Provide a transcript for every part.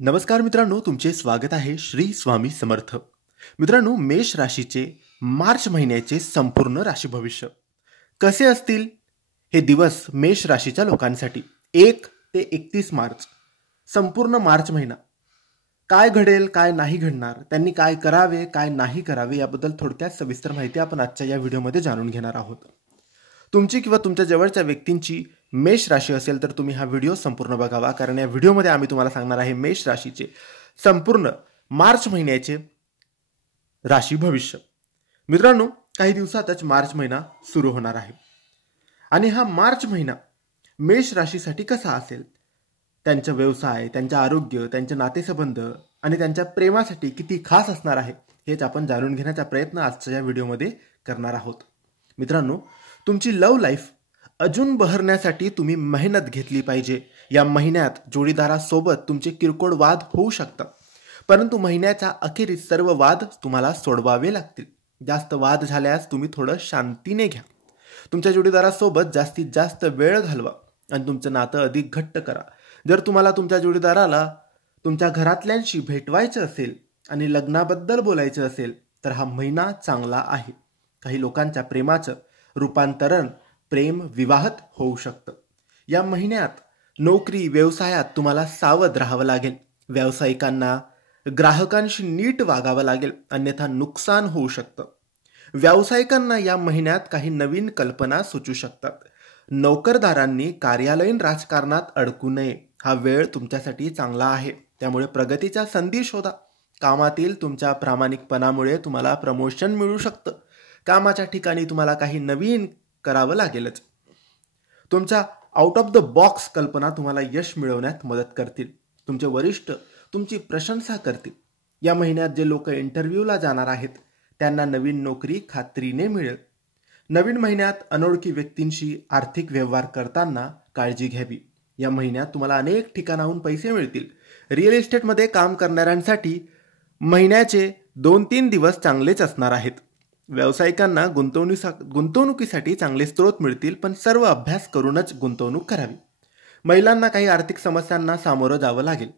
नमस्कार मित्रांनो, तुमचे स्वागत आहे श्री स्वामी समर्थ. मित्रांनो, मेष राशीचे मार्च महिन्याचे संपूर्ण राशी भविष्य कसे असतील हे दिवस मेष राशीच्या लोकांसाठी 1 ते 31 मार्च संपूर्ण मार्च महिना काय घडेल, काय नाही घडणार, त्यांनी काय करावे, काय नाही करावे याबद्दल थोडक्यात सविस्तर माहिती आपण आजच्या या व्हिडिओमध्ये जाणून घेणार आहोत. तुमची किंवा तुमच्या जवळच्या व्यक्तींची मेष राशी असेल तर तुम्ही हा व्हिडिओ संपूर्ण बघावा, कारण या व्हिडिओमध्ये आम्ही तुम्हाला सांगणार आहे मेष राशीचे संपूर्ण मार्च महिन्याचे राशी भविष्य. मित्रांनो, काही दिवसातच मार्च महिना सुरू होणार आहे आणि हा मार्च महिना मेष राशीसाठी कसा असेल, त्यांचा व्यवसाय, त्यांचे आरोग्य, त्यांचे नातेसंबंध आणि त्यांच्या प्रेमासाठी किती खास असणार आहे हेच आपण जाणून घेण्याचा प्रयत्न आजच्या या व्हिडिओमध्ये करणार आहोत. मित्रांनो, तुमची लव्ह लाईफ अजून बहरण्यासाठी तुम्ही मेहनत घेतली पाहिजे. या महिन्यात जोडीदारासोबत तुमचे किरकोळ वाद होऊ शकतात, परंतु महिन्याच्या अखेरीस सर्व वाद तुम्हाला सोडवावे लागतील. जास्त वाद झाल्यास तुम्ही थोडं शांतीने घ्या. तुमच्या जोडीदारासोबत जास्तीत जास्त वेळ घालवा आणि तुमचं नातं अधिक घट्ट करा. जर तुम्हाला तुमच्या जोडीदाराला तुमच्या घरातल्यांशी भेटवायचं असेल आणि लग्नाबद्दल बोलायचं असेल तर हा महिना चांगला आहे. काही लोकांच्या प्रेमाचं रूपांतरण प्रेम विवाहात होऊ शकतं. या महिन्यात नोकरी व्यवसायात तुम्हाला सावध राहावं लागेल. व्यावसायिकांना ग्राहकांशी नीट वागावं लागेल, अन्यथा नुकसान होऊ शकतं. व्यावसायिकांना या महिन्यात काही नवीन कल्पना सुचू शकतात. नोकरदारांनी कार्यालयीन राजकारणात अडकू नये. हा वेळ तुमच्यासाठी चांगला आहे, त्यामुळे प्रगतीच्या संधी शोधा. कामातील तुमच्या प्रामाणिकपणामुळे तुम्हाला प्रमोशन मिळू शकतं. कामाच्या ठिकाणी तुम्हाला काही नवीन करावं लागेलच. तुमच्या आउट ऑफ द बॉक्स कल्पना तुम्हाला यश मिळवण्यात मदत करतील. तुमचे वरिष्ठ तुमची प्रशंसा करतील. या महिन्यात जे लोक इंटरव्ह्यूला जाणार आहेत त्यांना नवीन नोकरी खात्रीने मिळेल. नवीन महिन्यात अनोळखी व्यक्तींशी आर्थिक व्यवहार करताना काळजी घ्यावी. या महिन्यात तुम्हाला अनेक ठिकाणाहून पैसे मिळतील. रिअल इस्टेटमध्ये काम करणाऱ्यांसाठी महिन्याचे 2-3 दिवस चांगलेच असणार आहेत. व्यावसायिकांना गुंतवणुकीसाठी चांगले स्रोत मिळतील, पण सर्व अभ्यास करूनच गुंतवणूक करावी. महिलांना काही आर्थिक समस्यांना सामोरं जावं लागेल.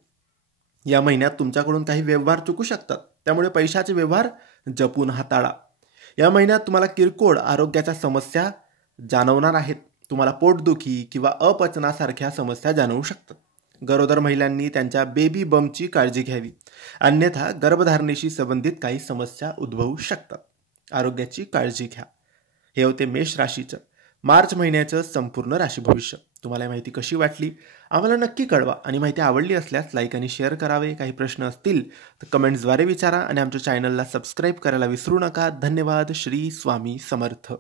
या महिन्यात तुमच्याकडून काही व्यवहार चुकू शकतात, त्यामुळे पैशाचे व्यवहार जपून हाताळा. या महिन्यात तुम्हाला किरकोळ आरोग्याच्या समस्या जाणवणार आहेत. तुम्हाला पोटदुखी किंवा अपचनासारख्या समस्या जाणवू शकतात. गरोदर महिलांनी त्यांच्या बेबी बमची काळजी घ्यावी, अन्यथा गर्भधारणेशी संबंधित काही समस्या उद्भवू शकतात. आरोग्याची काळजी घ्या. हे होते मेष राशीचं मार्च महिन्याचं संपूर्ण राशी भविष्य. तुम्हाला माहिती कशी वाटली आम्हाला नक्की कळवा आणि माहिती आवडली असल्यास लाईक आणि शेअर करावे. काही प्रश्न असतील तर कमेंट्सद्वारे विचारा आणि आमच्या चॅनलला सबस्क्राईब करायला विसरू नका. धन्यवाद. श्री स्वामी समर्थ.